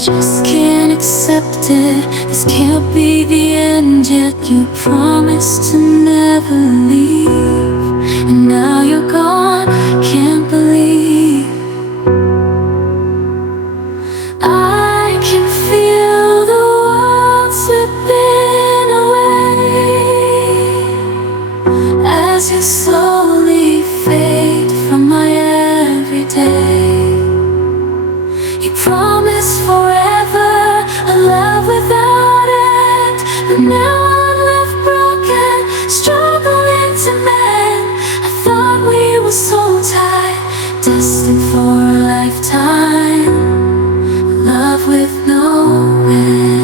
just can't accept it. This can't be the end yet. You promised to never leave, and now you're gone. Can't believe I can feel the world slipping away as you slowly fade from my everyday. You promised forever, a love without end, but now I'm left broken, struggling to mend. I thought we were so tight, destined for a lifetime, love with no end.